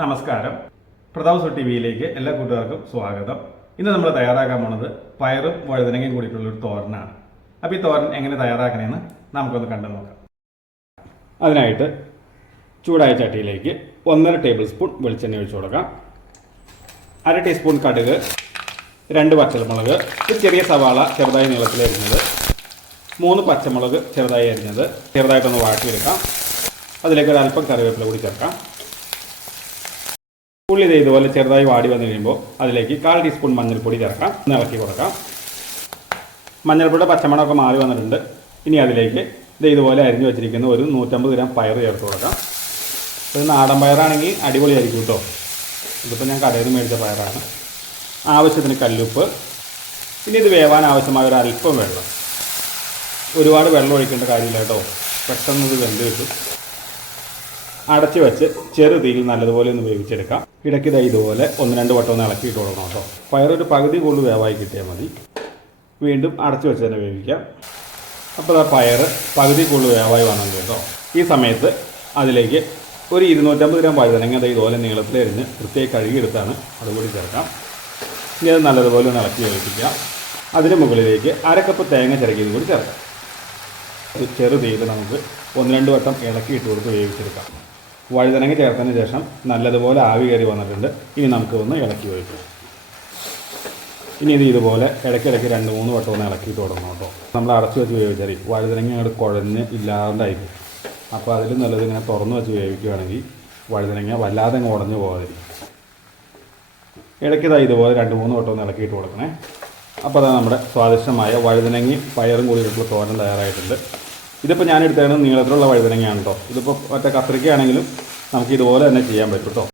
നമസ്കാരം. പ്രതാപ് ടി വിയിലേക്ക് എല്ലാ കൂട്ടുകാർക്കും സ്വാഗതം. ഇന്ന് നമ്മൾ തയ്യാറാക്കാൻ പോണത് പയറും വഴുതനങ്ങയും കൂടിയിട്ടുള്ളൊരു തോരനാണ്. അപ്പോൾ ഈ തോരൻ എങ്ങനെ തയ്യാറാക്കണമെന്ന് നമുക്കൊന്ന് കണ്ടു നോക്കാം. അതിനായിട്ട് ചൂടായ ചട്ടിയിലേക്ക് 1.5 ടേബിൾ സ്പൂൺ വെളിച്ചെണ്ണ ഒഴിച്ചു കൊടുക്കാം. 1/2 ടീസ്പൂൺ കടുക്, 2 പച്ചമുളക്, ഒരു ചെറിയ സവാള ചെറുതായി നീളത്തിൽ അരിഞ്ഞത്, 3 പച്ചമുളക് ചെറുതായി അരിഞ്ഞത് ചെറുതായിട്ടൊന്ന് വാട്ടിയെടുക്കാം. അതിലേക്ക് ഒരു അല്പം കറിവേപ്പില കൂടി ചേർക്കാം. ഉള്ളി ഇതുപോലെ ചെറുതായി വാടി വന്നു കഴിയുമ്പോൾ അതിലേക്ക് 1/4 ടീസ്പൂൺ മഞ്ഞൾപ്പൊടി ചേർക്കാം. ഇളക്കി കൊടുക്കാം. മഞ്ഞൾപ്പൊടി പച്ചമണമൊക്കെ മാറി വന്നിട്ടുണ്ട്. ഇനി അതിലേക്ക് ഇതുപോലെ അരിഞ്ഞു വെച്ചിരിക്കുന്ന ഒരു 150 ഗ്രാം പയർ ചേർത്ത് കൊടുക്കാം. ഇത് നാടൻ പയറാണെങ്കിൽ അടിപൊളിയായിരിക്കും കേട്ടോ. ഇതിപ്പോൾ ഞാൻ കടയിൽ നിന്ന് മേടിച്ച പയറാണ്. ആവശ്യത്തിന് കല്ലുപ്പ്. ഇനി ഇത് വേവാൻ ആവശ്യമായ ഒരു അല്പം വെള്ളം. ഒരുപാട് വെള്ളം ഒഴിക്കേണ്ട കാര്യമില്ല കേട്ടോ, പെട്ടെന്ന് ഇത് വെന്ത് കിട്ടും. അടച്ചു വെച്ച് ചെറു തീയിൽ നല്ലതുപോലെ ഒന്ന് വേവിച്ചെടുക്കാം. ഇടയ്ക്ക് ഇതുപോലെ 1-2 വട്ടം ഒന്ന് ഇളക്കിയിട്ട് കൊടുക്കണം കേട്ടോ. പയറൊരു പകുതി കൂടുതൽ വേവായി കിട്ടിയാൽ മതി. വീണ്ടും അടച്ചു വെച്ച് തന്നെ വേവിക്കാം. അപ്പോൾ ആ പയർ പകുതി കൂടുതൽ വേവായി വന്നിട്ടുണ്ട് കേട്ടോ. ഈ സമയത്ത് അതിലേക്ക് ഒരു 250 ഗ്രാം വഴുതനങ്ങ ഇതുപോലെ നീളത്തിൽ എരിഞ്ഞ് പ്രത്യേകം കഴുകിയെടുത്താണ് അതുകൂടി ചേർക്കാം. ഇനി അത് നല്ലതുപോലെ ഒന്ന് ഇളക്കി വേവിപ്പിക്കാം. അതിന് മുകളിലേക്ക് 1/2 കപ്പ് തേങ്ങ ചിരകിയത് കൂടി ചേർക്കാം. ചെറു തീയിൽ നമുക്ക് 1-2 വട്ടം ഇളക്കിയിട്ട് കൊടുത്ത് വേവിച്ചെടുക്കാം. വഴുതനങ്ങ ചേർത്തതിന് ശേഷം നല്ലതുപോലെ ആവി കയറി വന്നിട്ടുണ്ട്. ഇനി നമുക്ക് ഒന്ന് ഇളക്കി വയ്ക്കാം. ഇനി ഇതുപോലെ ഇടയ്ക്കിടയ്ക്ക് 2-3 വട്ടം ഒന്ന് ഇളക്കിയിട്ട് കൊടുക്കണം കേട്ടോ. നമ്മൾ അടച്ചു വെച്ച് വേവിച്ചാൽ വഴുതനങ്ങ അങ്ങോട്ട് കുഴഞ്ഞ് ഇല്ലാണ്ടായിരിക്കും. അപ്പോൾ അതിൽ നല്ലത് ഇങ്ങനെ തുറന്ന് വെച്ച് വേവിക്കുകയാണെങ്കിൽ വഴുതനങ്ങ വല്ലാതെ അങ്ങ് ഉടഞ്ഞു പോകാതിരിക്കും. ഇടയ്ക്ക് ഇതുപോലെ 2-3 വട്ടം ഒന്ന് ഇളക്കിയിട്ട് കൊടുക്കണേ. അപ്പോൾ അതാണ് നമ്മുടെ സ്വാദിഷ്ടമായ വഴുതനങ്ങയും പയറും കൂടിയിട്ടുള്ള തോരൻ തയ്യാറായിട്ടുണ്ട്. ഇതിപ്പോൾ ഞാൻ എടുത്തതാണ് നീളത്തിലുള്ള വഴുതനങ്ങയാണ് കേട്ടോ. ഇതിപ്പോൾ ഒറ്റ കത്രിക്കയാണെങ്കിലും നമുക്ക് ഇതുപോലെ തന്നെ ചെയ്യാൻ പറ്റും കേട്ടോ.